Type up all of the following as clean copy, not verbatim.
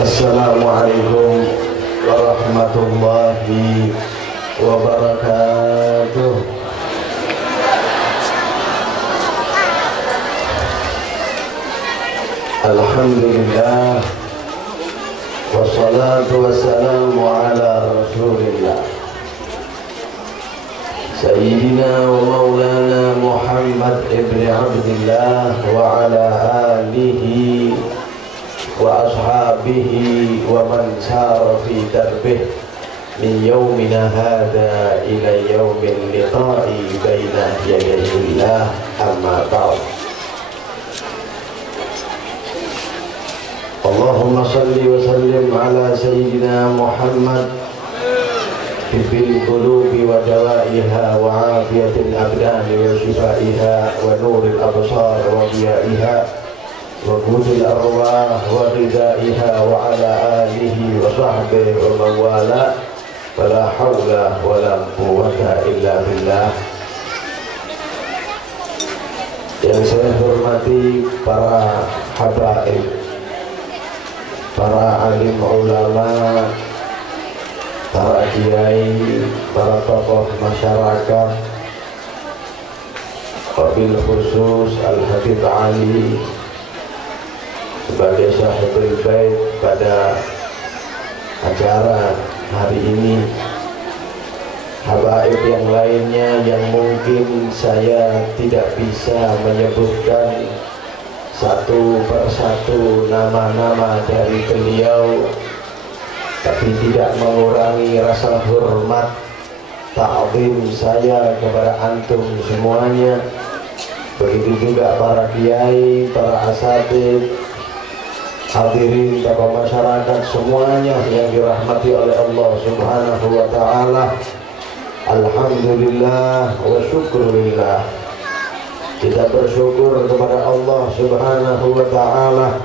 Assalamualaikum warahmatullahi wabarakatuh. Alhamdulillah, wassalatu wassalamu ala rasulillah Sayyidina wa maulana Muhammad ibn Abdillah wa ala alihi wa ashabihi wa man sara fi darbih min yawmina hadha ila yawmin liqa'i baina yadayillah, amma ba'd. Allahumma salli wa sallim ala sayyidina Muhammad tibbil qulubi wa dawaiha wa afiyatil abdani wa shifaiha wa nuril absar wa biyaiha wa qudil arwah wa ridaiha wa ala alihi wa sahbihi wa mawala wa la hawla wa la quwwata illa billah. Yang saya hormati para habaib, para alim ulama, para kiai, para tokoh masyarakat, wabil khusus Al-Habib Ali sebagai sahibul bait pada acara hari ini, habaib yang lainnya yang mungkin saya tidak bisa menyebutkan satu persatu nama-nama dari beliau, tapi tidak mengurangi rasa hormat ta'zim saya kepada antum semuanya. Begitu juga para kiai, para asatidz, hadirin tokoh masyarakat semuanya yang dirahmati oleh Allah Subhanahu wa taala. Alhamdulillah wa syukurillah. Kita bersyukur kepada Allah Subhanahu wa taala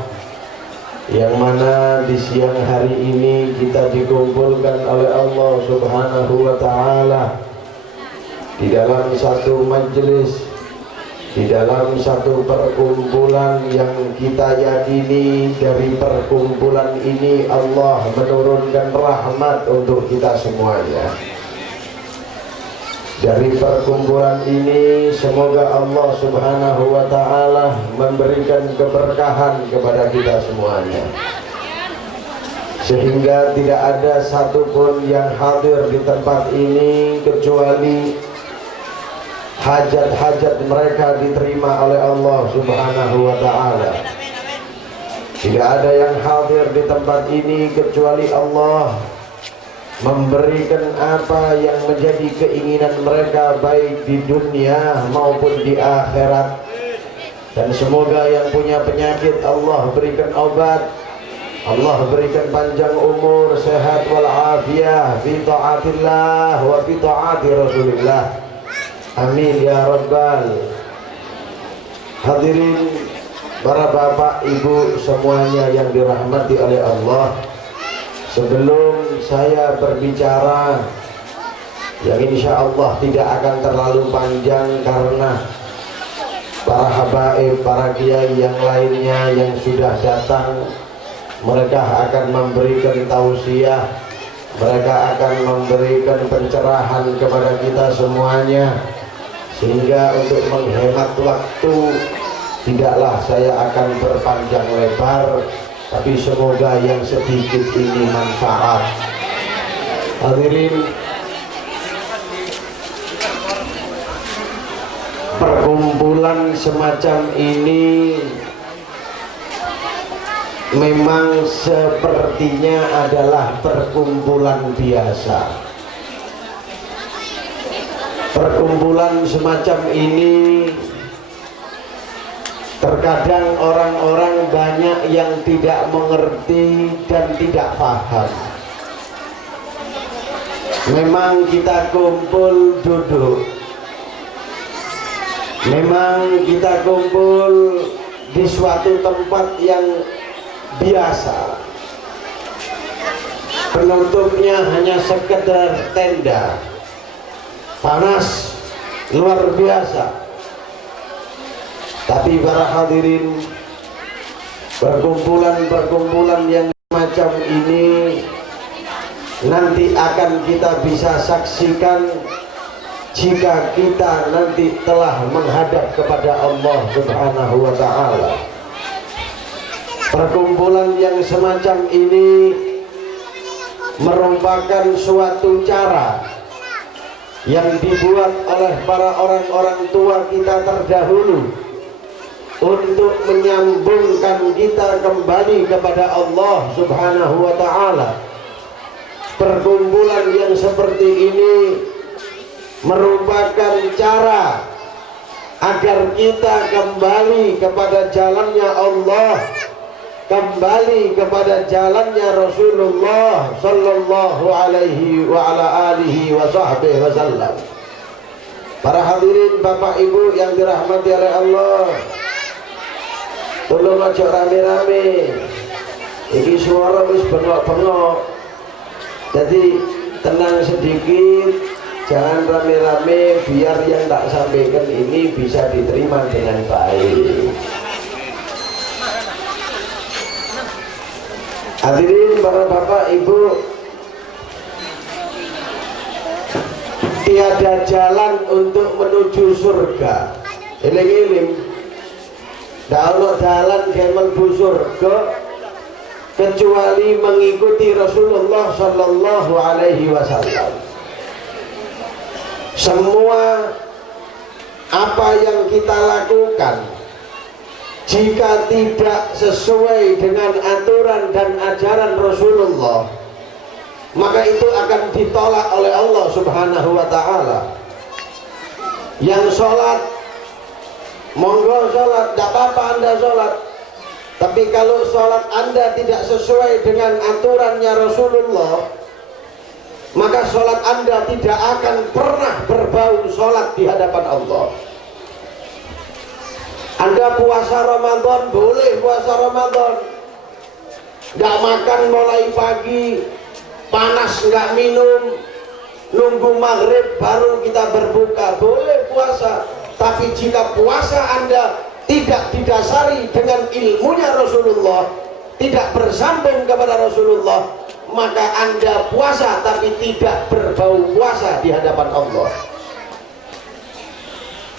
yang mana di siang hari ini kita dikumpulkan oleh Allah Subhanahu wa taala di dalam satu majelis, di dalam satu perkumpulan yang kita yakini dari perkumpulan ini Allah menurunkan rahmat untuk kita semuanya. Dari perkumpulan ini semoga Allah Subhanahu wa taala memberikan keberkahan kepada kita semuanya, sehingga tidak ada satupun yang hadir di tempat ini kecuali hajat-hajat mereka diterima oleh Allah Subhanahu wa taala. Tidak ada yang hadir di tempat ini kecuali Allah memberikan apa yang menjadi keinginan mereka baik di dunia maupun di akhirat. Dan semoga yang punya penyakit Allah berikan obat, Allah berikan panjang umur, sehat walafiat fi taatillah wa fi taati Rasulillah. Amin ya rabbal. Hadirin para bapak ibu semuanya yang dirahmati oleh Allah, sebelum saya berbicara yang insya Allah tidak akan terlalu panjang karena para habaib, para kiai yang lainnya yang sudah datang, mereka akan memberikan tausiah, mereka akan memberikan pencerahan kepada kita semuanya, sehingga untuk menghemat waktu tidaklah saya akan berpanjang lebar, tapi semoga yang sedikit ini manfaat. Hadirin, perkumpulan semacam ini memang sepertinya adalah perkumpulan biasa. Perkumpulan semacam ini terkadang orang-orang banyak yang tidak mengerti dan tidak paham. Memang kita kumpul duduk, memang kita kumpul di suatu tempat yang biasa, penutupnya hanya sekedar tenda, panas luar biasa. Tapi para hadirin, perkumpulan-perkumpulan yang macam ini nanti akan kita bisa saksikan jika kita nanti telah menghadap kepada Allah Subhanahu wa ta'ala. Perkumpulan yang semacam ini merupakan suatu cara yang dibuat oleh para orang-orang tua kita terdahulu untuk menyambungkan kita kembali kepada Allah Subhanahu wa ta'ala. Perkumpulan yang seperti ini merupakan cara agar kita kembali kepada jalannya Allah, kembali kepada jalannya Rasulullah sallallahu alaihi wa ala alihi wa sahbihi wasallam. Para hadirin Bapak Ibu yang dirahmati oleh Allah, tolong aja rame-rame, ini suara wis bengok-bengok, jadi tenang sedikit, jangan rame-rame, biar yang tak sampaikan ini bisa diterima dengan baik. Hadirin para Bapak Ibu, tiada jalan untuk menuju surga. Eling-eling, ndak ono dalan mlebu surga kecuali mengikuti Rasulullah sallallahu alaihi wasallam. Semua apa yang kita lakukan jika tidak sesuai dengan aturan dan ajaran Rasulullah, maka itu akan ditolak oleh Allah Subhanahu wa ta'ala. Yang sholat, monggo sholat, tidak apa-apa Anda sholat, tapi kalau sholat Anda tidak sesuai dengan aturannya Rasulullah, maka sholat Anda tidak akan pernah berbau sholat di hadapan Allah. Anda puasa Ramadan, boleh puasa Ramadan, nggak makan mulai pagi, panas nggak minum, nunggu maghrib baru kita berbuka, boleh puasa. Tapi jika puasa Anda tidak didasari dengan ilmunya Rasulullah, tidak bersambung kepada Rasulullah, maka Anda puasa tapi tidak berbau puasa di hadapan Allah.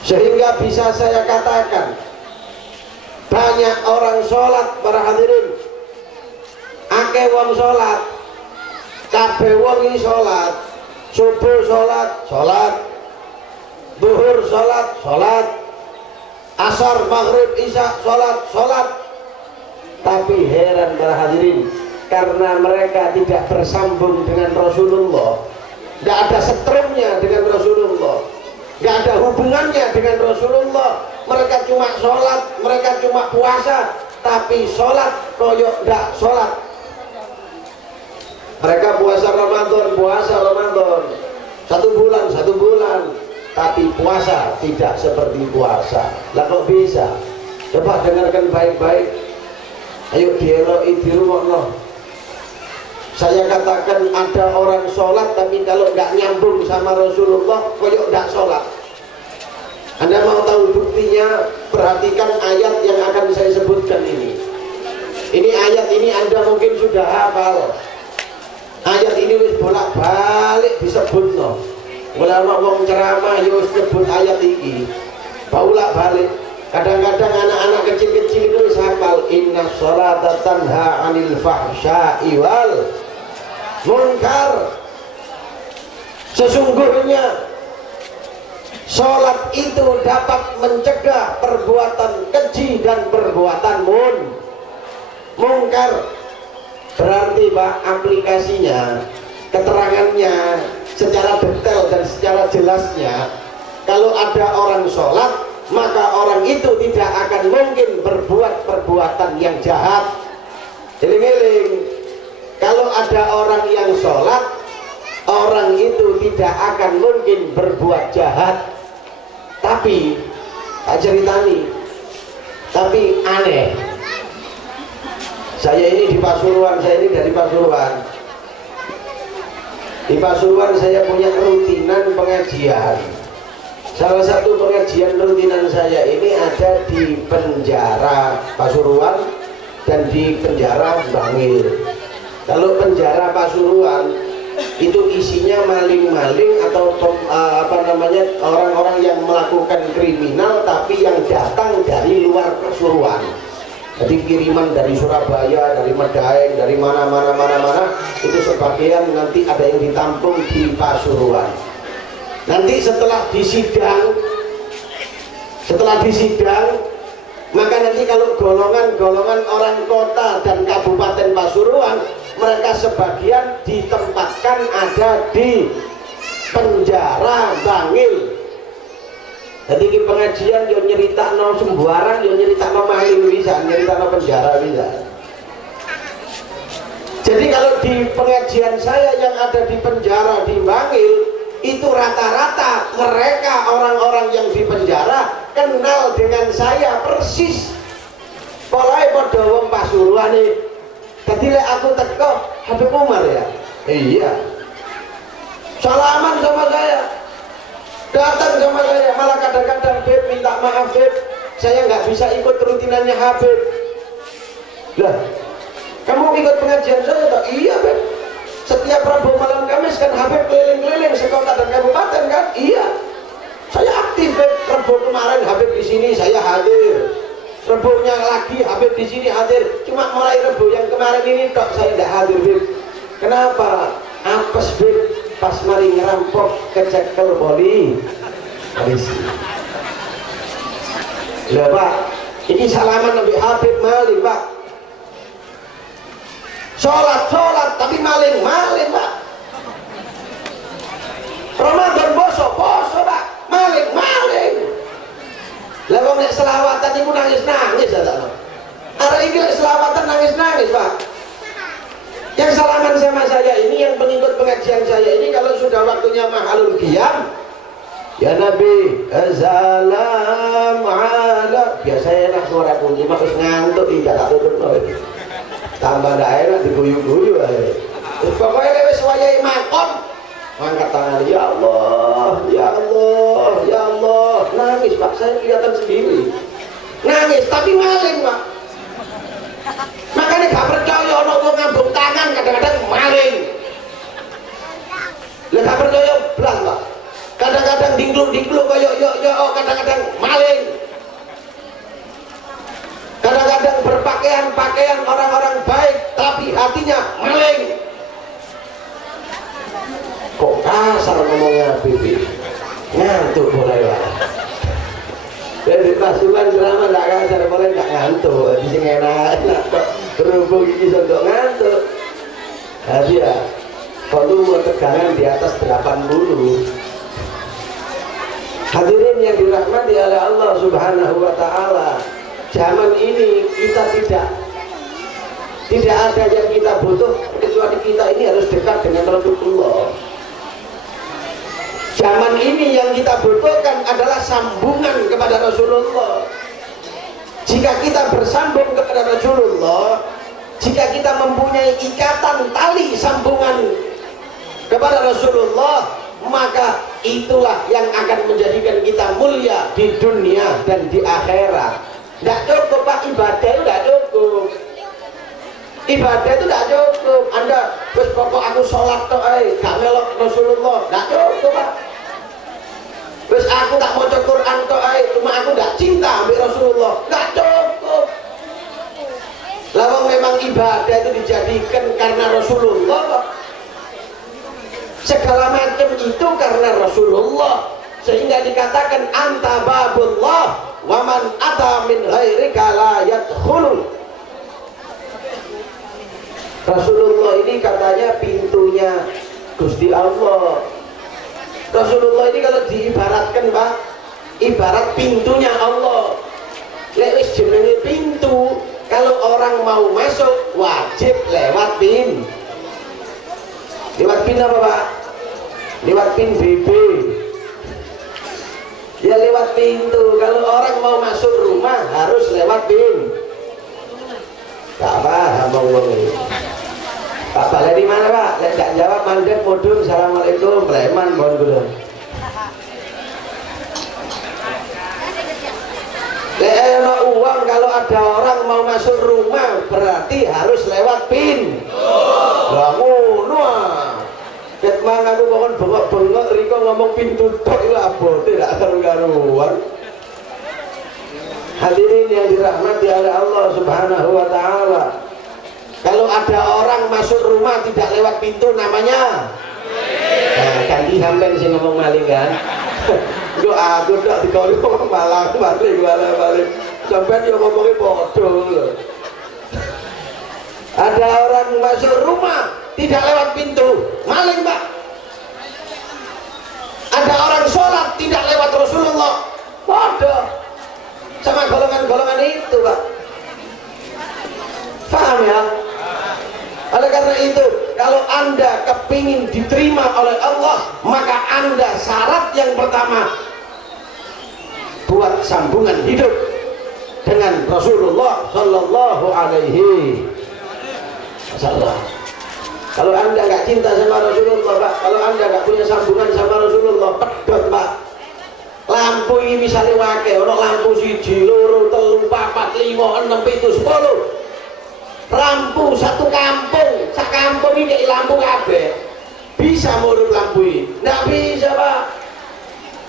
Sehingga bisa saya katakan, banyak orang sholat, para hadirin, akeh wong sholat, kabeh wong iki sholat, subuh sholat, sholat, duhur sholat, sholat, asar, maghrib, isya, sholat, sholat. Tapi heran para hadirin, karena mereka tidak bersambung dengan Rasulullah, tidak ada setrumnya dengan Rasulullah, tidak ada hubungannya dengan Rasulullah. Mereka cuma sholat, mereka cuma puasa, tapi sholat koyok tidak sholat. Mereka puasa Ramadan, satu bulan, tapi puasa tidak seperti puasa. Lah kok bisa? Coba dengarkan baik-baik, ayo dieloi di rumah. Saya katakan ada orang sholat tapi kalau nggak nyambung sama Rasulullah koyok nggak sholat. Anda mau tahu buktinya? Perhatikan ayat yang akan saya sebutkan ini. Ini ayat ini Anda mungkin sudah hafal. Ayat ini wis bolak-balik disebut no. Ulama wong ceramah yo wis nyebut ayat ini. Bolak-balik. Kadang-kadang anak-anak kecil-kecil itu wis hafal, inna sholata tanha 'anil fahsya'i wal munkar. Sesungguhnya sholat itu dapat mencegah perbuatan keji dan perbuatan munkar. Berarti Pak, aplikasinya, keterangannya secara detail dan secara jelasnya, kalau ada orang sholat, maka orang itu tidak akan mungkin berbuat perbuatan yang jahat. Eling-eling, kalau ada orang yang sholat, orang itu tidak akan mungkin berbuat jahat. Tapi tak ceritani, Tapi aneh, saya ini di Pasuruan, saya ini dari Pasuruan. Di Pasuruan saya punya rutinan pengajian. Salah satu pengajian rutinan saya ini ada di penjara Pasuruan dan di penjara Bangil. Kalau penjara Pasuruan itu isinya maling-maling atau orang-orang yang melakukan kriminal tapi yang datang dari luar Pasuruan. Jadi kiriman dari Surabaya, dari Medaeng, dari mana itu sebagian nanti ada yang ditampung di Pasuruan. Nanti setelah disidang, maka nanti kalau golongan orang kota dan kabupaten Pasuruan, mereka sebagian ditempatkan ada di penjara Bangil. Jadi di pengajian yo nyeritakno sembarang, yo nyeritakno maling bisa, nyeritakno penjara bisa. Jadi kalau di pengajian saya yang ada di penjara di Bangil, itu rata-rata mereka orang-orang yang di penjara kenal dengan saya persis. Polahe padha wong Pasuruan iki. Dadi lek aku teko, Habib Umar ya. Iya. Salaman sama saya. Datang sama saya, malah kadang-kadang Habib minta maaf Habib, saya nggak bisa ikut rutinannya Habib. Lah, kamu ikut pengajian saya tak? Iya Habib. Setiap Rabu malam Kamis kan Habib keliling-keliling sekota dan kabupaten kan? Iya. Saya aktif Habib. Rabu kemarin Habib di sini saya hadir. Rebunya lagi Habib di sini hadir. Cuma mulai Rebu yang kemarin ini tok saya tidak hadir Habib. Kenapa? Apes Habib. Pas mari ngerampok kecekel poli. Habis. Lah Pak, ini salaman Nabi Habib maling Pak. Sholat tapi maling Pak. Ramadan poso Pak, maling. Lah wong nek selawatan iku nangis ta. Arek iki lek selawatan nangis Pak. Yang salaman sama saya ini, yang pengikut pengajian saya ini, kalau sudah waktunya mahalul qiyam, ya Nabi assalamu ala, biasanya enak suara kunci mah terus ngantuk tidak tak tutup tambah ndak enak diguyu-guyu ae. Pokoknya wis wayahe makom angkat tangan, ya Allah, ya Allah, ya Allah. Nangis Pak, saya kelihatan sendiri nangis tapi maling Pak. Makanya gak percaya ono wong ngambung tangan kadang-kadang maling. Lah gak percaya blas Pak. Kadang-kadang dingkluk-dingkluk kaya yo kadang-kadang maling. Kadang-kadang berpakaian orang-orang baik tapi hatinya maling. Kok kasar ngomongnya Bibi? Ngantuk boleh Pak. Dari Pasuruan selama tidak kasar boleh tidak ngantuk. Di sini enak berhubung ini untuk ngantuk. Jadi ya volume tegangan di atas 80. Hadirin yang dirahmati oleh Allah Subhanahu wa Ta'ala, zaman ini kita tidak ada yang kita butuh kecuali kita ini harus dekat dengan Rasulullah. Zaman ini yang kita butuhkan adalah sambungan kepada Rasulullah. Jika kita bersambung kepada Rasulullah, jika kita mempunyai ikatan tali sambungan kepada Rasulullah, maka itulah yang akan menjadikan kita mulia di dunia dan di akhirat. Tidak cukup Pak, ibadah itu tidak cukup. Ibadah itu tidak cukup. Anda terus pokok aku sholat toh, gak melok Rasulullah, tidak cukup Pak. Terus aku tak mau Quran toh, cuma aku tidak cinta ambil Rasulullah, tidak cukup. Lalu memang ibadah itu dijadikan karena Rasulullah Pak. Segala macam itu karena Rasulullah, sehingga dikatakan anta babullah wa man ata min ghairika la yadkhulu. Rasulullah ini katanya pintunya Gusti Allah. Rasulullah ini kalau diibaratkan Pak, ibarat pintunya Allah. Lek wis jenenge pintu, kalau orang mau masuk wajib lewat pin. Lewat pin apa Pak? Lewat pin BB. Ya lewat pintu. Kalau orang mau masuk rumah harus lewat lewat pin. Gak paham ngomong ini. Pak Balai di mana Pak? Lek gak jawab mandek mudun. Assalamualaikum. Preman mohon gulung. Lek ada uang kalau ada orang mau masuk rumah berarti harus lewat pin. Lah ngono ah. Ket mang aku kok bengok-bengok riko ngomong pintu tok iki abote tidak karu-karuan. Hadirin yang dirahmati oleh Allah Subhanahu wa taala. Kalau ada orang masuk rumah tidak lewat pintu namanya ganti sampean sing ngomong maling kan. Yo aku tak dikali ngomong malang balik. Sampean yo ngomongnya bodoh lho. Ada orang masuk rumah tidak lewat pintu, maling Pak. Ada orang sholat tidak lewat Rasulullah, bodoh. Sama golongan-golongan itu Pak. Paham ya? Oleh karena itu, kalau Anda kepingin diterima oleh Allah, maka Anda syarat yang pertama buat sambungan hidup dengan Rasulullah Sallallahu Alaihi Wasallam. Kalau Anda nggak cinta sama Rasulullah Pak, kalau Anda nggak punya sambungan sama Rasulullah, pedot Pak. Lampu ini misalnya wakil, ono lampu 1, 2, 3, 4, 5, 6, 7, 10. Lampu satu kampung, sak kampung ini lampu kabeh. Bisa murup lampu ini? Nggak bisa Pak.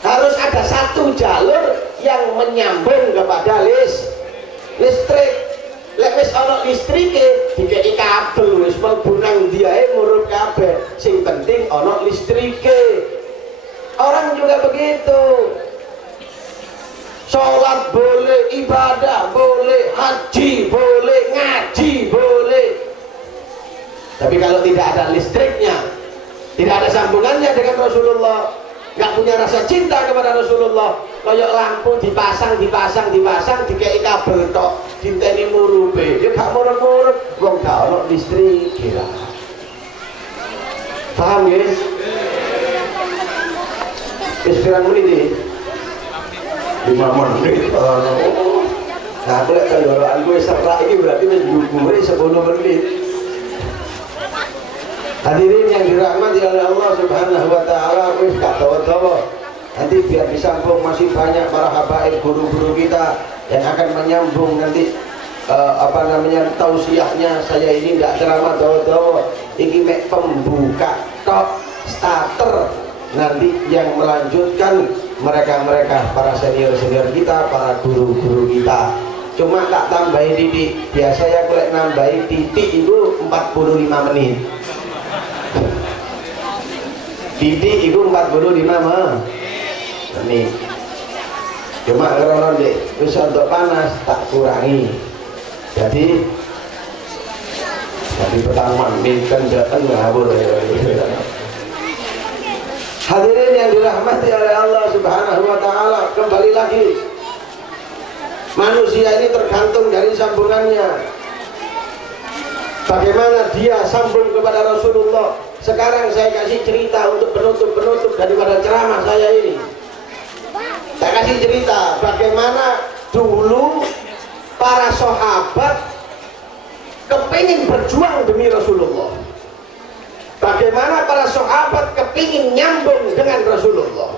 Harus ada satu jalur yang menyambung kepada listrik. Lek wis ana listrike dikeki kabel wis mlebu nang diae murup kabeh. Sing penting ana listrike. Orang juga begitu. Sholat boleh, ibadah boleh, haji boleh, ngaji boleh. Tapi kalau tidak ada listriknya, tidak ada sambungannya dengan Rasulullah, nggak punya rasa cinta kepada Rasulullah, kayak lampu dipasang, dikei kabel tok, dinteni murupe, ya gak murup-murup, wong gak ono listrik, kira. Paham ya? Istirahat menit 5 menit. Nah, aku lihat kendoraan gue serak ini berarti menjumpai 10 menit. Hadirin yang dirahmati oleh Allah Subhanahu wa taala, wis gak tawa-tawa. Nanti biar disambung masih banyak para habaib guru-guru kita yang akan menyambung nanti tausiahnya. Saya ini tidak ceramah tawa-tawa. Ini mek pembuka tok starter. Nanti yang melanjutkan mereka-mereka para senior-senior kita, para guru-guru kita. Cuma tak tambahin titik. Biasa ya kalau nambahin titik itu 45 menit. Titik itu 45 menit. Cuma kalau nanti bisa untuk panas tak kurangi. Jadi pertama minta datang ngabur. Hadirin yang dirahmati oleh Allah Subhanahu wa taala, kembali lagi. Manusia ini tergantung dari sambungannya. Bagaimana dia sambung kepada Rasulullah. Sekarang saya kasih cerita untuk penutup daripada ceramah saya ini. Saya kasih cerita bagaimana dulu para sahabat kepingin berjuang demi Rasulullah. Bagaimana para sahabat kepingin nyambung dengan Rasulullah.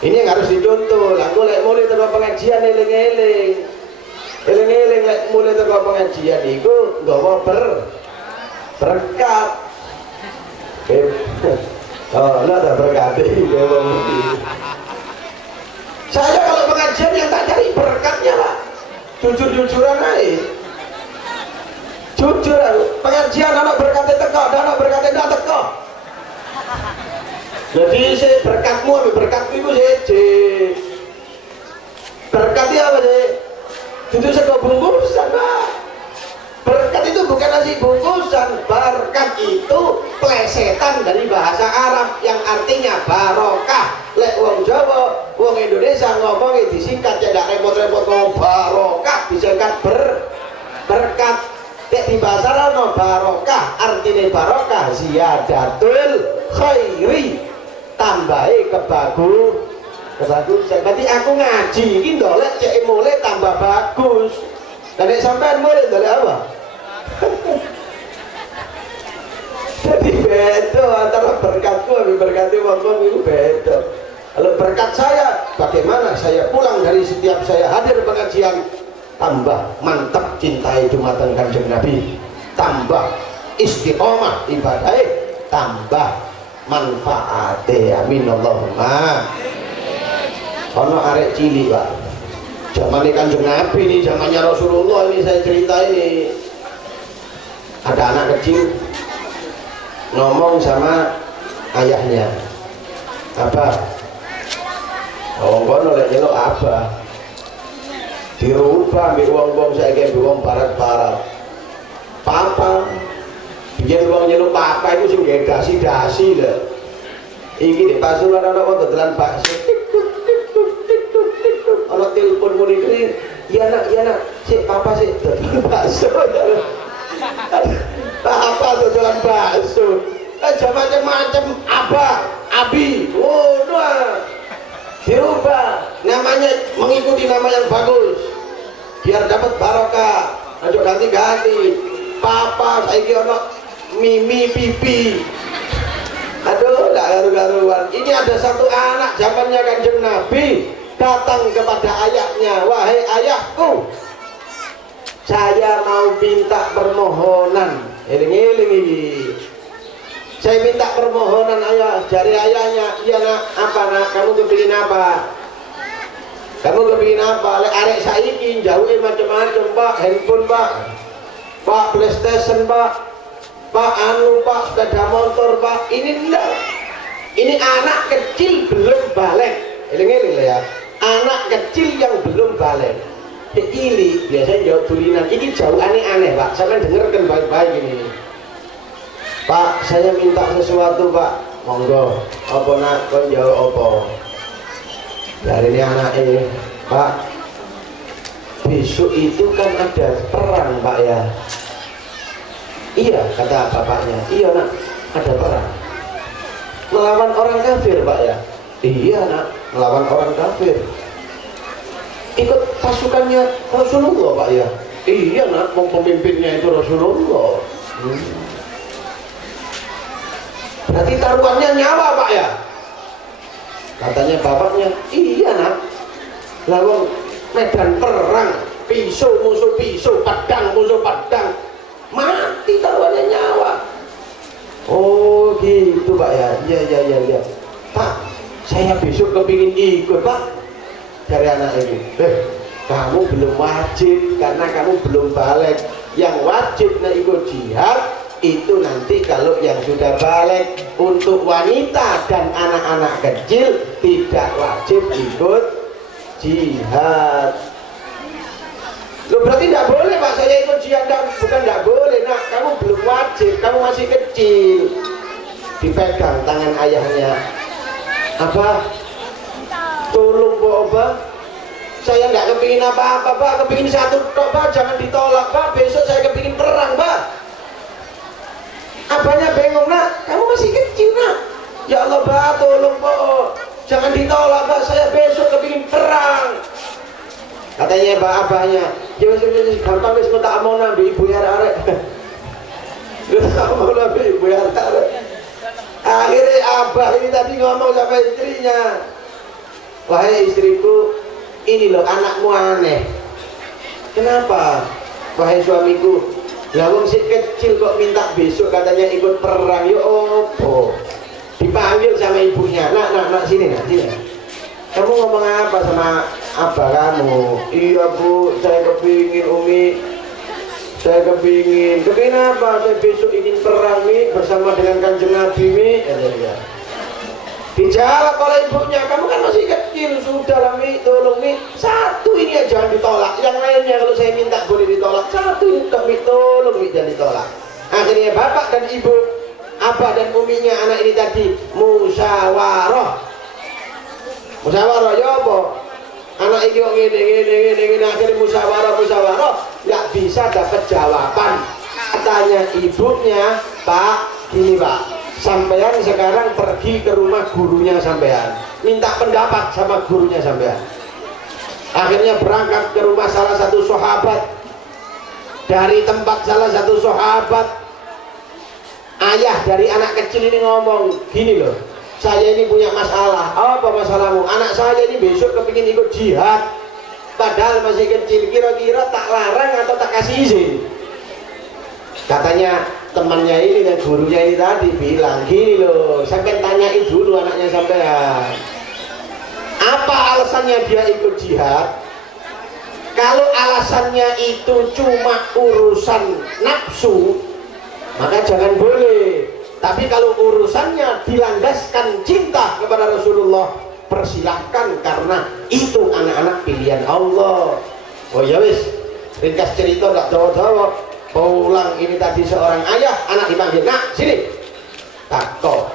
Ini yang harus dicontoh. Aku mulai terus pengajian eling-eling mulai terus pengajian itu nggawa berkat. Oh, lah ada berkat. Saya kalau pengajian yang tak cari berkatnya lah. Jujur-jujuran aja. Jujur aku, pengajian anak berkatnya teko, anak berkatnya tidak teko. Jadi berkatmu, berkatmu itu sih. Berkatnya apa sih? Itu sego bungkusan Pak. Berkat itu bukan nasi bungkusan. Berkat itu plesetan dari bahasa Arab yang artinya barokah. Lek wong Jawa, wong Indonesia ngomongnya disingkat, ya tidak repot-repot ngomong barokah, disingkat berkat. Di bahasa Arab barokah artinya barokah ziyadatul khairi, tambahi Kataku, berarti aku ngaji ini dolek cek mulai tambah bagus. Dan sampean mulai dolek apa? Jadi beda antara berkatku dan berkati wong-wong itu beda. Kalau berkat saya, bagaimana saya pulang dari setiap saya hadir pengajian, tambah mantap cintai Jumatan Kanjeng Nabi, tambah istiqomah ibadah, tambah manfaatnya. Amin Allahumma. Ono arek cilik Pak, zamannya Kanjeng Nabi ini, zamannya Rasulullah ini, saya cerita ini, ada anak kecil ngomong sama ayahnya, "Abah, wong-wong oleh nyeluk abah." Dirubah ambil wong-wong saya kayak wong barat-barat. Papa, biar wong nyeluk papa itu sing gawe dasi-dasi lho. Iki di Pasuruan ana wong dodolan bakso. Ana telepon muni iki, "Iya nak, sik papa sik dodolan bakso." Papa dodolan bakso. Macam-macam abah, abi. Oh, doa. Dirubah namanya mengikuti nama yang bagus biar dapat barokah. Ayo ganti-ganti. Papa saiki ono mimi pipi. Aduh, gak garu-garuan. Ini ada satu anak zamannya Kanjeng Nabi datang kepada ayahnya, "Wahai ayahku, saya mau minta permohonan." Eling-eling iki. Saya minta permohonan ayah. Dari ayahnya, "Iya nak, apa nak? Kamu kepingin apa? Kamu kepingin apa?" Lek arek saiki jauhe macam-macam, Pak. Handphone, Pak. Pak, PlayStation, Pak. Pak, Pak, sepeda motor, Pak. Ini enggak. Ini anak kecil belum balik. Eling-eling ya. Anak kecil yang belum balik. Ini biasanya jauh tulinan. Ini jauh aneh-aneh, Pak. Sampai dengarkan baik-baik ini. "Pak, saya minta sesuatu, Pak." "Monggo." "Apa nak? Kau jawab apa?" Dari ini anak ini, "Pak, besok itu kan ada perang, Pak ya." "Iya," kata bapaknya. "Iya nak, ada perang. Melawan orang kafir, Pak ya." "Iya nak, melawan orang kafir." "Ikut pasukannya Rasulullah, Pak ya." "Iya nak, pemimpinnya itu Rasulullah." "Berarti taruhannya nyawa, Pak ya?" Katanya bapaknya, "Iya nak, lawan medan perang, pisau musuh pisau, pedang musuh pedang, mati taruhannya nyawa." "Oh gitu Pak ya." Iya. "Pak, saya besok kepingin ikut, Pak." Dari anak ini, "Kamu belum wajib karena kamu belum balik. Yang wajib nak ikut jihad itu nanti kalau yang sudah balik. Untuk wanita dan anak-anak kecil tidak wajib ikut jihad." Loh, berarti tidak boleh Pak saya ikut jihad? Bukan tidak boleh nak, kamu belum wajib, kamu masih kecil. Dipegang tangan ayahnya, "Abah, tolong Pak, saya nggak kepingin apa-apa, Pak, kepingin satu tok, Pak, jangan ditolak, Pak, besok saya kepingin perang, Pak." Abahnya bingung, "Nak, kamu masih kecil nak." "Ya Allah, Pak, tolong Pak, jangan ditolak, Pak, saya besok kepingin perang." Katanya abahnya, "Ya gampang wis tak mau nabi ibu ya arek." Tak mau nabi ibu ya arek. Akhirnya abah ini tadi ngomong sama istrinya, "Wahai istriku, ini loh anakmu aneh." "Kenapa?" "Wahai suamiku, lah wong si kecil kok minta besok katanya ikut perang." "Yo opo?" Dipanggil sama ibunya, nak sini nak, sini. "Kamu ngomong apa sama abah kamu?" "Iya Bu, saya kepingin Umi, saya kepingin apa? Saya besok ingin perang nih bersama dengan Kanjeng Nabi nih." Dijawab oleh ibunya, "Kamu kan masih kecil, sudah lah Mi, tolong Mi, satu ini aja jangan ditolak, yang lainnya kalau saya minta boleh ditolak, satu ini Mi, tolong Mi, jangan ditolak." Akhirnya bapak dan ibu, abah dan uminya anak ini tadi musyawarah. Musyawarah ya apa? Anak ini kok ngene akhirnya musyawarah nggak bisa dapat jawaban. Tanya ibunya, "Pak, gini Pak, Sampean sekarang pergi ke rumah gurunya sampean, minta pendapat sama gurunya sampean. Akhirnya berangkat ke rumah salah satu sahabat. Dari tempat salah satu sahabat, ayah dari anak kecil ini ngomong gini loh, saya ini punya masalah. Apa masalahmu? Anak saya ini besok kepingin ikut jihad, padahal masih kecil, kira-kira tak larang atau tak kasih izin? Katanya temannya ini dan gurunya ini tadi bilang gini loh, sampai tanyain dulu anaknya sampean, apa alasannya dia ikut jihad? Kalau alasannya itu cuma urusan nafsu, maka jangan boleh. Tapi kalau urusannya dilandaskan cinta kepada Rasulullah, persilahkan, karena itu anak-anak pilihan Allah. Oh ya wis, ringkas cerita gak jauh-jauh. Pulang ini tadi seorang ayah, anak dipanggil, nak sini. Tako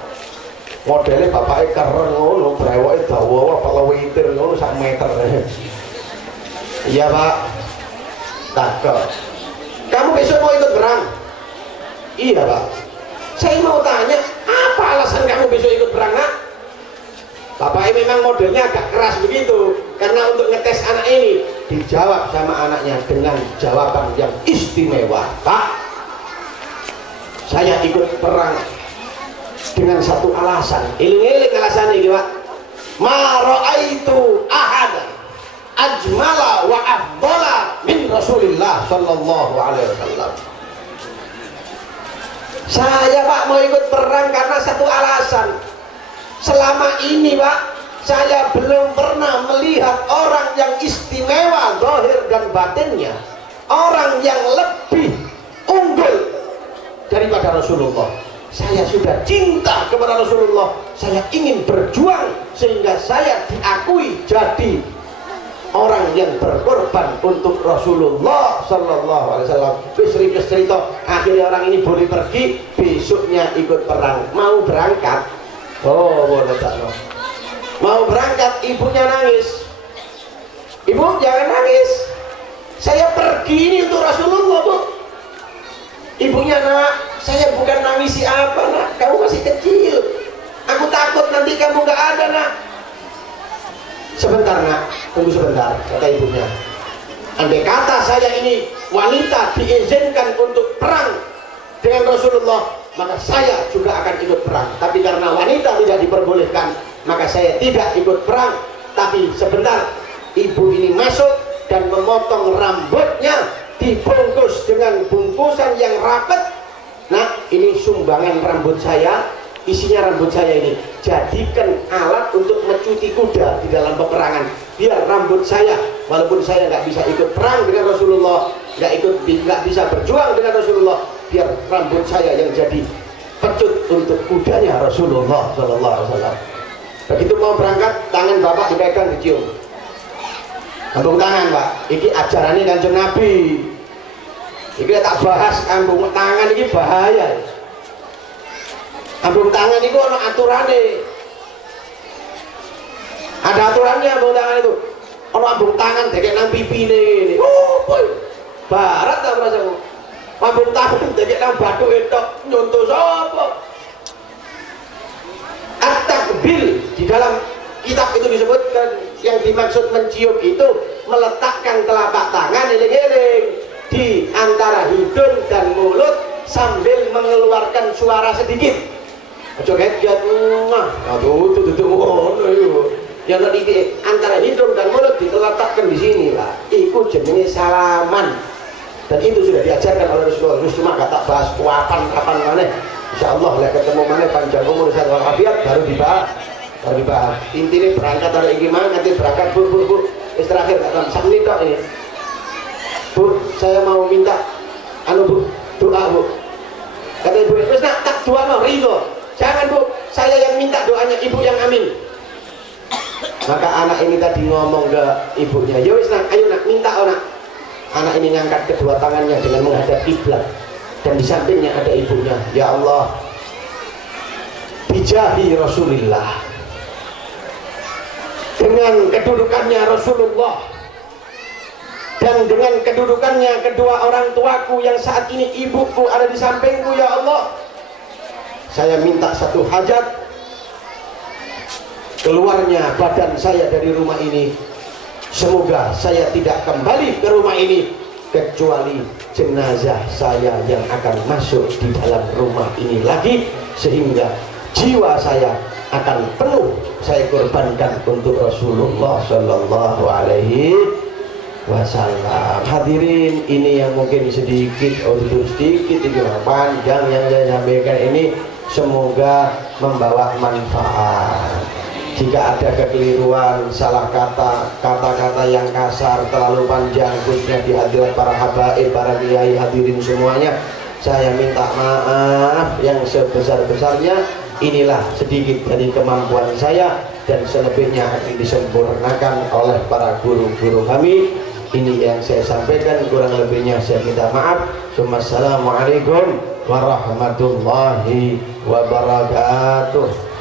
modelnya bapaknya keren ngono, brewoknya dawa apa witir ngono sak meter. Iya pak. Tako, kamu besok mau ikut perang? Iya pak. Saya mau tanya, apa alasan kamu besok ikut perang, nak? Bapaknya memang modelnya agak keras begitu, karena untuk ngetes anak ini. Dijawab sama anaknya dengan jawaban yang istimewa. Pak, saya ikut perang dengan satu alasan. Iling-iling alasan ini pak. Ma ra'aitu ahadan ajmala wa afdala min Rasulillah sallallahu alaihi wasallam. Saya pak mau ikut perang karena satu alasan. Selama ini pak, saya belum pernah melihat orang yang istimewa zahir dan batinnya, orang yang lebih unggul daripada Rasulullah. Saya sudah cinta kepada Rasulullah, saya ingin berjuang sehingga saya diakui jadi orang yang berkorban untuk Rasulullah sallallahu alaihi wasallam. Wis cerita, akhirnya orang ini boleh pergi, besoknya ikut perang. Mau berangkat, oh boleh tak no. Mau berangkat, ibunya nangis. Ibu jangan nangis, saya pergi ini untuk Rasulullah bu. Ibunya, nak, saya bukan nangisi apa nak, kamu masih kecil, aku takut nanti kamu gak ada nak. Sebentar nak, tunggu sebentar, kata ibunya. Andai kata saya ini wanita diizinkan untuk perang dengan Rasulullah, maka saya juga akan ikut perang. Tapi karena wanita tidak diperbolehkan, maka saya tidak ikut perang. Tapi sebentar, ibu ini masuk dan memotong rambutnya, dibungkus dengan bungkusan yang rapat. Nah, ini sumbangan rambut saya, isinya rambut saya ini, jadikan alat untuk mencuci kuda di dalam peperangan. Biar rambut saya, walaupun saya nggak bisa ikut perang dengan Rasulullah, nggak bisa berjuang dengan Rasulullah, biar rambut saya yang jadi pecut untuk kudanya Rasulullah Sallallahu Alaihi Wasallam. Begitu mau berangkat, tangan bapak dipegang, dicium. Ambung tangan pak, ini ajarannya Kanjeng Nabi. Ini tak bahas, ambung tangan ini bahaya. Ambung tangan itu ada aturannya. Ada aturannya ambung tangan itu. Ada ambung tangan dekek nang pipi ini. Oh boy, barat tak merasamu. Ambung tangan dekek nang batu itu nyontoh sapa? At-takbil di dalam kitab itu disebutkan, yang dimaksud mencium itu meletakkan telapak tangan eling-eling di antara hidung dan mulut sambil mengeluarkan suara sedikit. Ojo kaget mah, aduh itu ngono yo. Yang di antara hidung dan mulut diletakkan di sini lah. Iku jenenge salaman. Dan itu sudah diajarkan oleh Rasulullah. Cuma gak tak bahas kapan mana. Insyaallah lah ketemu mana panjang umur sehat walafiat baru dibahas. Intinya berangkat dari gimana, nanti berangkat bu. Terakhir kata sak menit tok ini. Bu, saya mau minta bu, doa bu. Kata ibu, wis nak tak doa no ridho. Jangan bu, saya yang minta doanya, ibu yang amin. Maka anak ini tadi ngomong ke ibunya, ya wis nak, ayo nak minta nak. Anak ini ngangkat kedua tangannya dengan menghadap kiblat, dan di sampingnya ada ibunya. Ya Allah, bijahi Rasulillah, dengan kedudukannya Rasulullah dan dengan kedudukannya kedua orang tuaku yang saat ini ibuku ada di sampingku, ya Allah, saya minta satu hajat, keluarnya badan saya dari rumah ini, semoga saya tidak kembali ke rumah ini kecuali jenazah saya yang akan masuk di dalam rumah ini lagi, sehingga jiwa saya akan penuh saya korbankan untuk Rasulullah Shallallahu Alaihi Wasallam. Hadirin, ini yang mungkin sedikit untuk sedikit ini panjang yang saya sampaikan ini, semoga membawa manfaat. Jika ada kekeliruan, salah kata, kata-kata yang kasar, terlalu panjang, khususnya di hadirat para habaib, para kiai, hadirin semuanya, saya minta maaf yang sebesar-besarnya. Inilah sedikit dari kemampuan saya, dan selebihnya akan disempurnakan oleh para guru-guru kami. Ini yang saya sampaikan, kurang lebihnya saya minta maaf. Assalamualaikum warahmatullahi wabarakatuh.